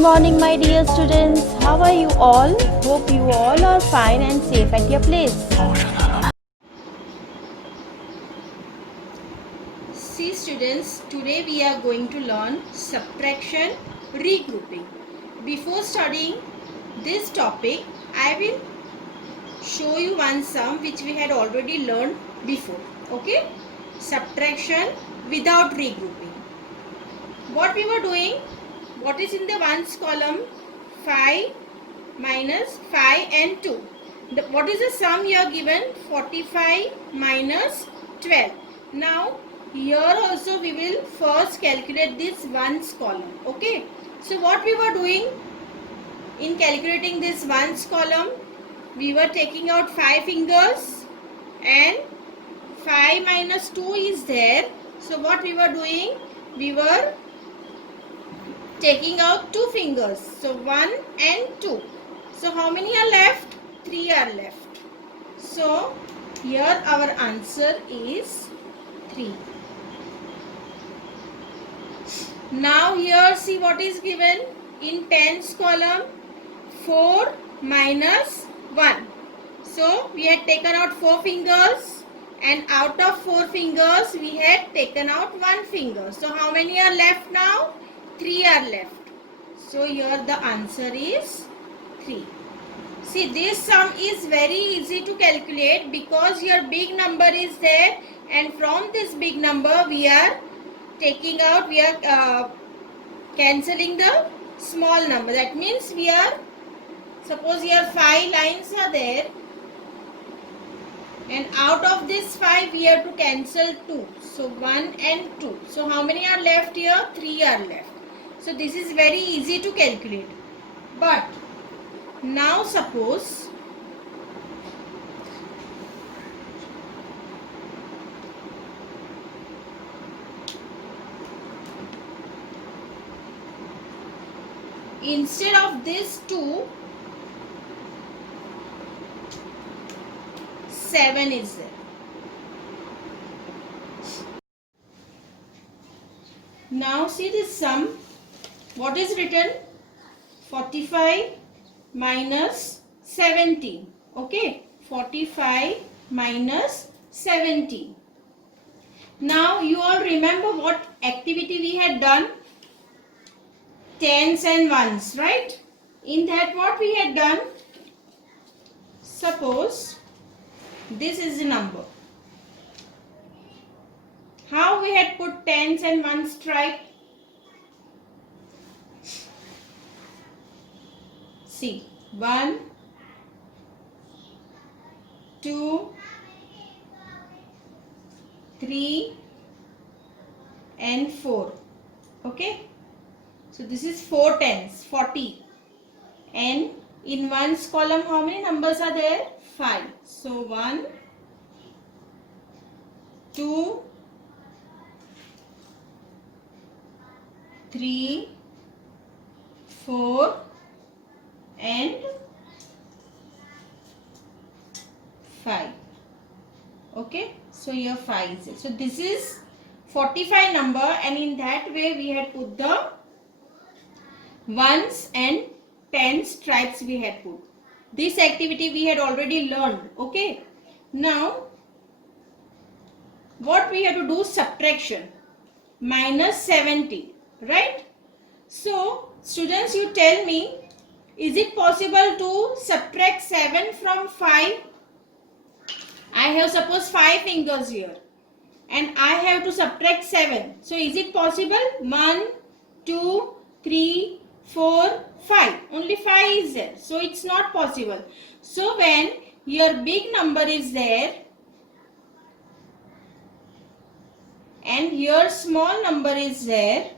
morning, my dear students. How are you all? Hope you all are fine and safe at your place. See students, today we are going to learn subtraction regrouping. Before studying this topic, I will show you one sum which we had already learned before. Okay? Subtraction without regrouping. What we were doing, what is in the ones column? 5 minus 5 and 2. What is the sum here given? 45 minus 12. Now here also we will first calculate this ones column. Okay. So what we were doing in calculating this ones column, we were taking out 5 fingers and 5 minus 2 is there. So what we were doing, we were taking out 2 fingers. So 1 and 2. So how many are left? 3 are left. So here our answer is 3. Now here see what is given in tens column, 4 minus 1. So we had taken out 4 fingers and out of 4 fingers we had taken out 1 finger. So how many are left now? 3 are left. So here the answer is 3. See, this sum is very easy to calculate because your big number is there and from this big number we are taking out, we are cancelling the small number. That means we are, suppose here 5 lines are there and out of this 5 we have to cancel 2. So 1 and 2. So how many are left here? 3 are left. So this is very easy to calculate. But now suppose instead of this 2, 7 is there. Now see this sum. What is written? 45 minus 17. Okay. 45 minus 17. Now you all remember what activity we had done? Tens and ones, right? In that what we had done? Suppose this is the number. How we had put tens and ones stripe? See, 1, 2, 3 and 4. Okay. So this is 4 tens, 40. And in ones column how many numbers are there? 5. So 1, 2, 3, 4 and 5. Okay. So here 5 is it. So this is 45 number and in that way we had put the ones and tens stripes we had put. This activity we had already learned. Okay. Now what we have to do? Subtraction. Minus 70. Right. So students, you tell me, is it possible to subtract 7 from 5? I have suppose 5 fingers here and I have to subtract 7. So is it possible? 1, 2, 3, 4, 5. Only 5 is there. So it's not possible. So when your big number is there and your small number is there,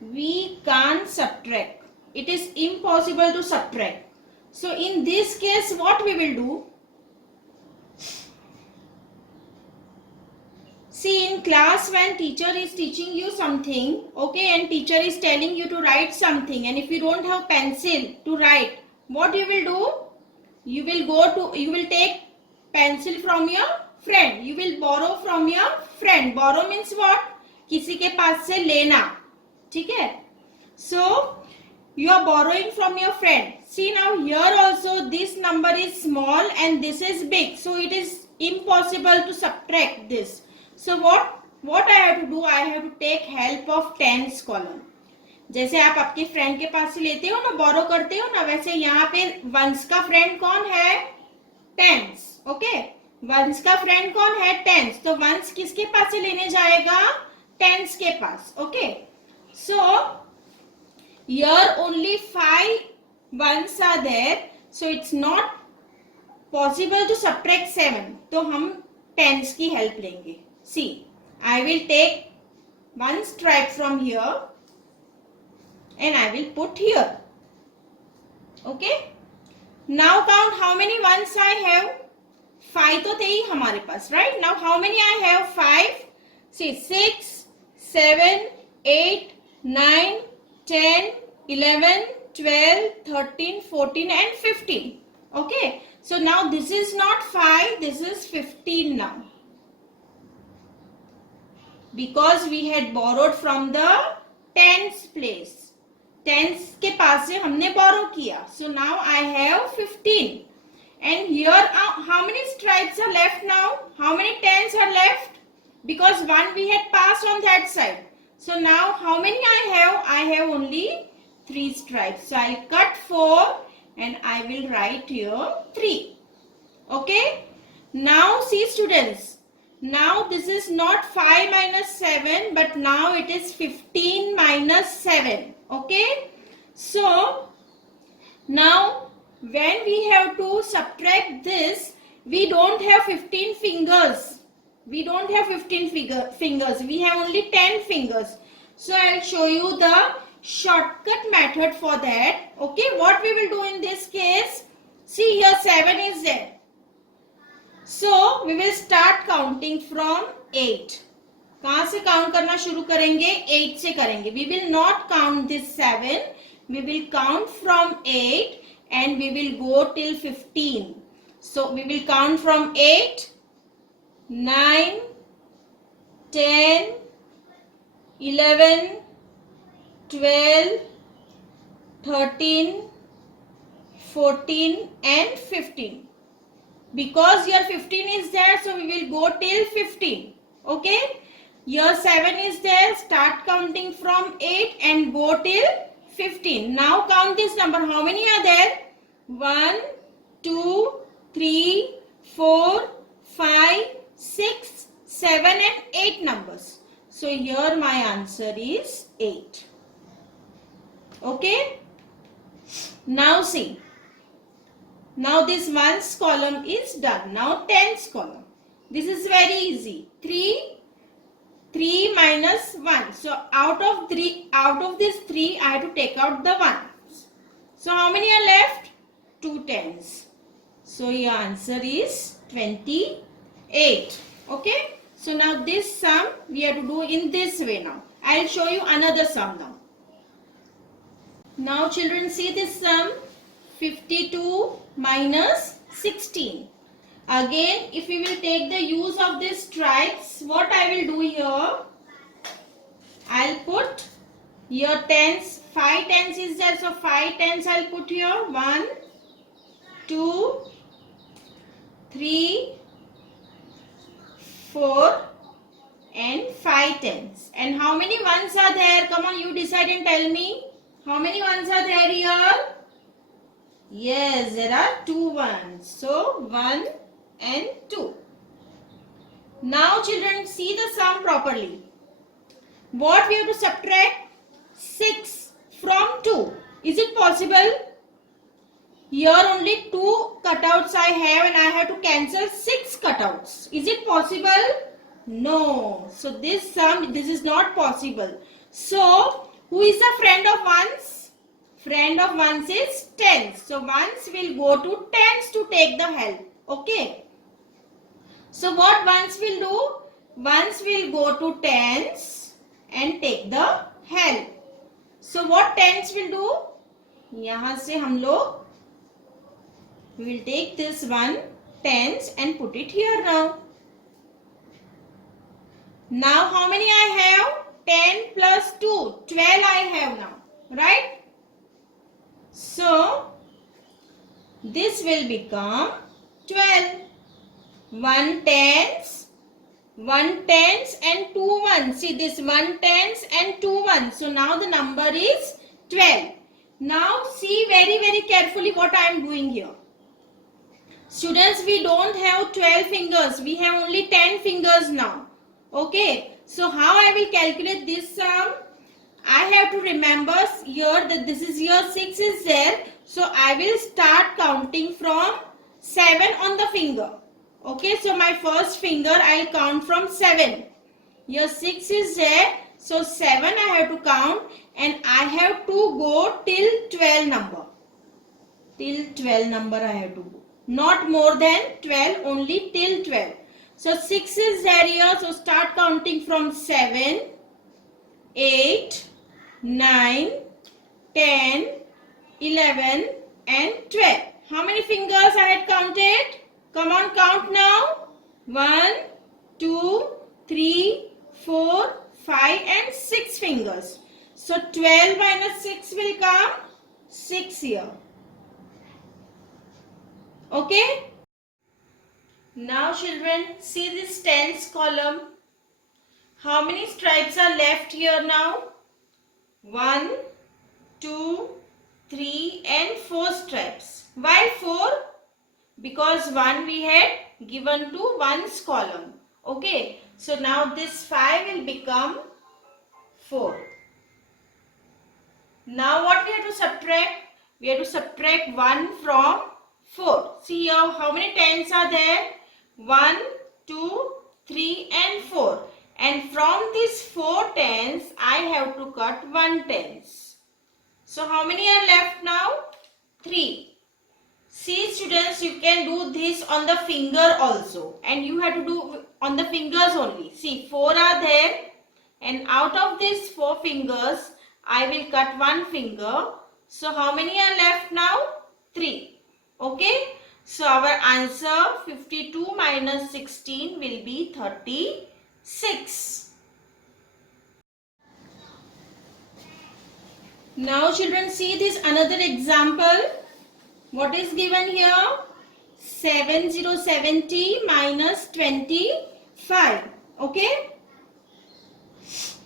we can't subtract. It is impossible to subtract. So in this case what we will do? See, in class when teacher is teaching you something, okay, and teacher is telling you to write something, and if you don't have pencil to write, what you will do? You will take pencil from your friend. You will borrow from your friend. Borrow means what? किसी के पास से लेना. ठीक है? So You are borrowing from your friend. See now here also this number is small and this is big. So it is impossible to subtract this. So what I have to do? I have to take help of tens column. जैसे आप आपके friend के पास से लेते हो ना, बोरो करते हो ना, वैसे यहाँ पे वंस का फ्रेंड कौन है? टेंस. ओके, वंस का फ्रेंड कौन है? टेंस. तो वंस किसके पास से लेने जाएगा? टेंस के पास. Okay, so here only 5 ones are there, so it's not possible to subtract 7. तो हम tens की help लेंगे. See, I will take one stripe from here and I will put here. Okay, now count how many ones I have. 5 तो थे ही हमारे पास, right? Now how many I have? 5. See, 6, 7, 8, 9, 10, 11, 12, 13, 14 and 15. Okay, so now this is not 5, this is 15 now, because we had borrowed from the tens place. Tens के पास से हमने borrow किया. So now I have 15. And here how many stripes are left now? How many tens are left? Because one we had passed on that side. So now how many I have? I have only 3 stripes. So I'll cut 4 and I will write here 3. Okay. Now see students. Now this is not 5 minus 7, but now it is 15 minus 7. Okay. So now when we have to subtract this, we don't have 15 fingers. We don't have 15 fingers. We have only 10 fingers. So I will show you the shortcut method for that. Okay, what we will do in this case? See here 7 is there. So we will start counting from 8. कहाँ से count करना शुरू करेंगे? 8 से करेंगे. We will not count this 7. We will count from 8 and we will go till 15. So we will count from 8, 9, 10, 11, 12, 13, 14 and 15. Because here 15 is there, so we will go till 15. Okay. Here 7 is there. Start counting from 8 and go till 15. Now count this number. How many are there? 1, 2, 3, 4, 5, 6, 7 and 8 numbers. So here my answer is 8. Okay. Now see. Now this ones column is done. Now tens column. This is very easy. 3 minus 1. So out of this 3 I have to take out the 1. So how many are left? 2 tens. So your answer is 28. Okay. So now this sum we have to do in this way now. I will show you another sum now. Now children, see this sum. 52 minus 16. Again, if we will take the use of these stripes, what I will do here, I'll put here tens. 5 tens is there, so 5 tens I'll put here. 1, 2, 3, 4 and 5 tens. And how many ones are there? Come on, you decide and tell me. How many ones are there here? Yes, there are 2 ones. So 1 and 2. Now children, see the sum properly. What we have to subtract? 6 from 2. Is it possible? Here only 2 cutouts I have and I have to cancel 6 cutouts. Is it possible? No. So this sum, this is not possible. So who is the friend of ones? Friend of ones is tens. So ones will go to tens to take the help. Okay. So what ones will do? Ones will go to tens and take the help. So what tens will do? यहाँ से हम लोग we will take this one tens and put it here now. Now how many I have? 10 plus 2. 12 I have now. Right? So this will become 12. 1 tens, 1 tens and 2 ones. See this 1 tens and 2 ones. So now the number is 12. Now see very carefully what I am doing here. Students, we don't have 12 fingers. We have only 10 fingers now. Okay. So how I will calculate this sum? I have to remember here that this is here 6 is there. So I will start counting from 7 on the finger. Okay. So my first finger I will count from 7. Here 6 is there. So 7 I have to count and I have to go till 12 number. Till 12 number I have to go. Not more than 12, only till 12. So 6 is there here. So start counting from 7, 8, 9, 10, 11 and 12. How many fingers I had counted? Come on, count now. 1, 2, 3, 4, 5 and 6 fingers. So 12 minus 6 will come 6 here. Okay. Now children, see this tens column. How many stripes are left here now? 1, 2, 3 and 4 stripes. Why 4? Because 1 we had given to ones column. Okay. So now this 5 will become 4. Now what we have to subtract? We have to subtract 1 from 4. See here how many tens are there? 1, 2, 3 and 4. And from these 4 tens, I have to cut 1 tens. So how many are left now? 3. See students, you can do this on the finger also. And you have to do on the fingers only. See 4 are there. And out of these 4 fingers, I will cut 1 finger. So how many are left now? 3. Okay. So our answer 52 minus 16 will be 36. Now children, see this another example. What is given here? 7070 minus 25. Okay.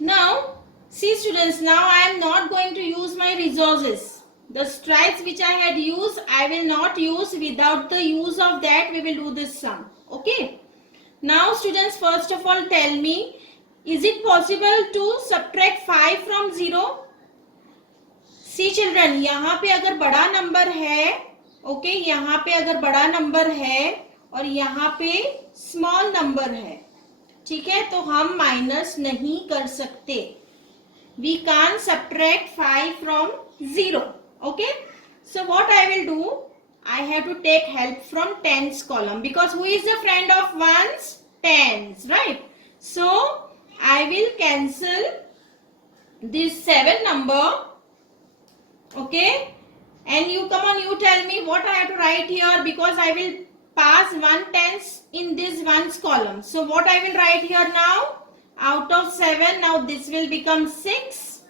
Now see students, now I am not going to use my resources. The stripes which I had used, I will not use. Without the use of that, we will do this sum. Okay. Now students, first of all tell me, is it possible to subtract 5 from 0? See children, यहाँ पे अगर बड़ा number है, okay, यहाँ पे अगर बड़ा number है और यहाँ पे स्मॉल नंबर है, ठीक है, तो हम माइनस नहीं कर सकते. We can't subtract 5 from 0. Okay. So what I will do, I have to take help from tens column because who is the friend of ones? Tens, right? So I will cancel this 7 number. Okay. And you come on, you tell me what I have to write here because I will pass 1 tens in this ones column. So what I will write here now? Out of 7, now this will become 6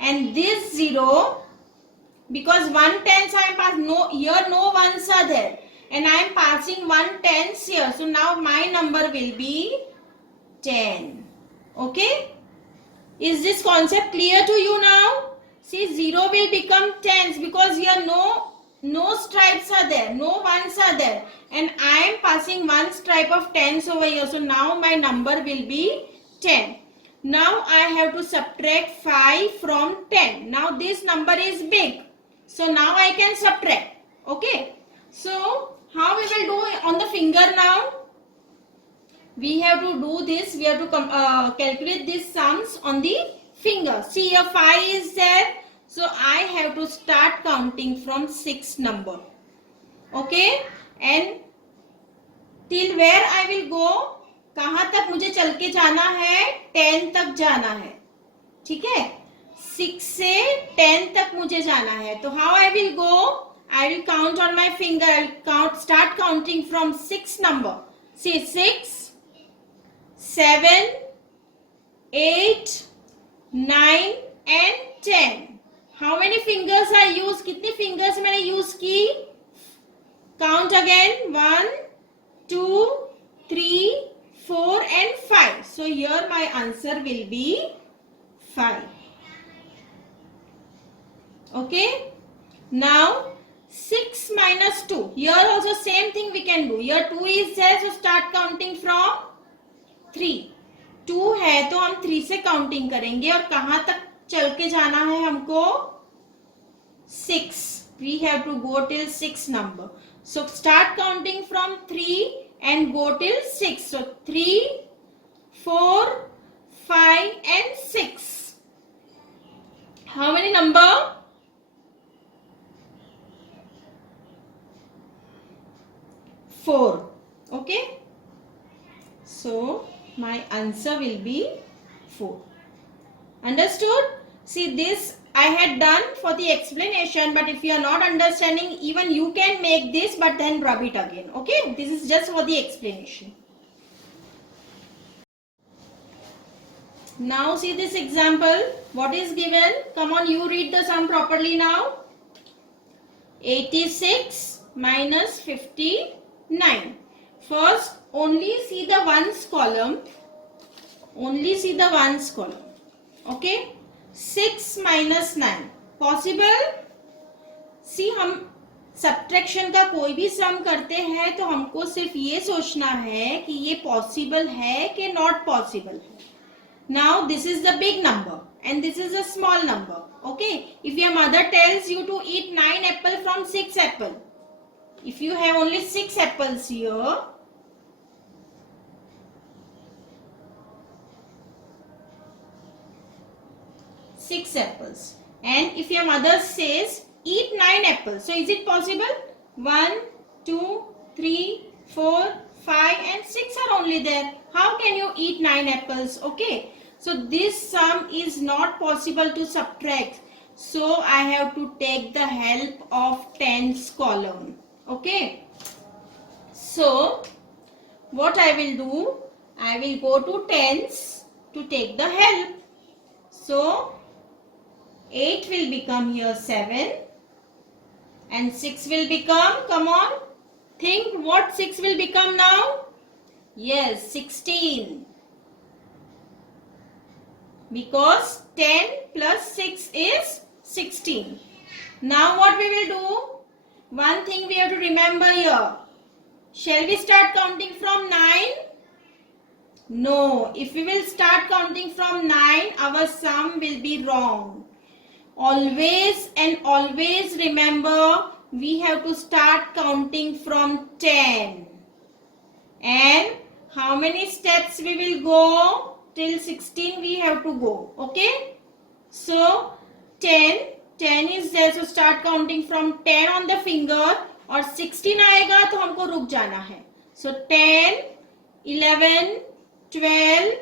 and this 0, because 1 tens I am passing, no, here no ones are there and I am passing 1 tens here. So now my number will be 10. Okay. Is this concept clear to you now? See, 0 will become tens because here no stripes are there, no ones are there and I am passing 1 stripe of tens over here. So now my number will be 10. Now I have to subtract 5 from 10. Now this number is big. So now I can subtract. Okay. So how we will do on the finger now? We have to do this. We have to calculate these sums on the finger. See here 5 is there. So I have to start counting from 6 number. Okay. And till where I will go? कहाँ तक मुझे चल के जाना है? 10 तक जाना है. ठीक है. 6 से 10 तक मुझे जाना है. तो how I will go? I will count on my finger. I will start counting from 6 number. See 6, 7, 8, 9 and 10. How many fingers are use, कितनी फिंगर्स मैंने यूज की? Count again, 1 2 3 4 and 5. So here my answer will be 5. Okay, now 6 minus 2, here also same thing we can do. Here 2 is there, so start counting from 3. 2 है तो हम 3 से counting करेंगे और कहां तक चल के जाना है हमको? 6. We have to go till 6 number. So start counting from 3 and go till 6. So 3, 4, 5 and 6. How many number? 4. Okay, so my answer will be 4. Understood? See, this I had done for the explanation, but if you are not understanding, even you can make this, but then rub it again. Okay, this is just for the explanation. Now see this example, what is given? Come on, you read the sum properly now. 86 minus 59. First, only see the ones column. Only see the ones column. Okay. 6 minus 9. Possible? See, हम subtraction का कोई भी सम करते हैं तो हमको सिर्फ ये सोचना है कि ये पॉसिबल है कि नॉट पॉसिबल है. Now this is the big number and this is a small number. Okay, if your mother tells you to eat 9 apple from 6 apple, if you have only 6 apples here, six apples, and if your mother says eat 9 apples, so is it possible? 1 2 3 4 5 and 6 are only there. How can you eat 9 apples? Okay, so this sum is not possible to subtract, so I have to take the help of tens column. Okay, so what I will do, I will go to tens to take the help. So 8 will become here 7 and 6 will become, come on, think what 6 will become now? Yes, 16. Because 10 plus 6 is 16. Now what we will do? One thing we have to remember here. Shall we start counting from 9? No. If we will start counting from 9, our sum will be wrong. Always and always remember, we have to start counting from 10. And how many steps we will go? Till 16 we have to go. Okay? So 10 is there, so start counting from 10 on the finger, और 16 आएगा तो हमको रुक जाना है. So 10, 11, 12,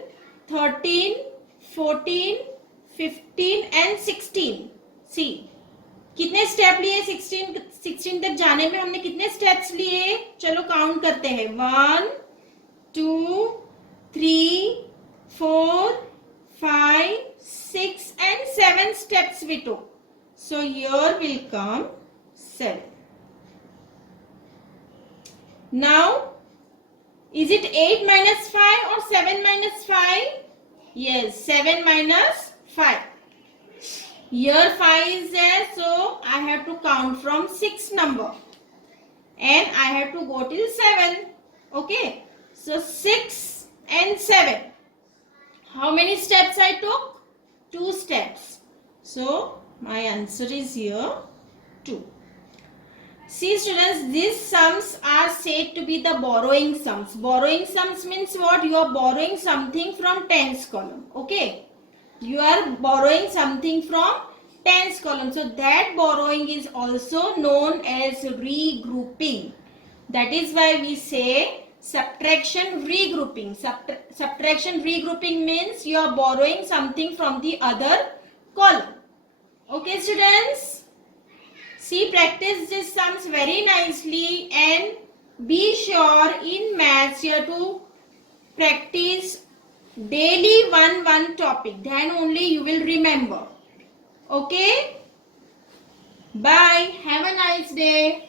13, 14, 15 and 16. See, कितने step लिए? 16 तक जाने में हमने कितने स्टेप्स लिए? चलो काउंट करते हैं. 1 2 3 4 5 6 and 7 steps we took. So here will come 7. Now, is it 8 minus 5 or 7 minus 5? Yes, 7 minus 5. Here 5 is there, so I have to count from 6 number. And I have to go till 7. Okay, so 6 and 7. How many steps I took? 2 steps. So my answer is here 2. See students, these sums are said to be the borrowing sums. Borrowing sums means what? You are borrowing something from tens column. Okay, you are borrowing something from tens column. So that borrowing is also known as regrouping. That is why we say subtraction regrouping. Subtraction regrouping means you are borrowing something from the other column. Okay students, see, practice these sums very nicely and be sure in maths you have to practice daily one topic, then only you will remember. Okay, Bye. Have a nice day.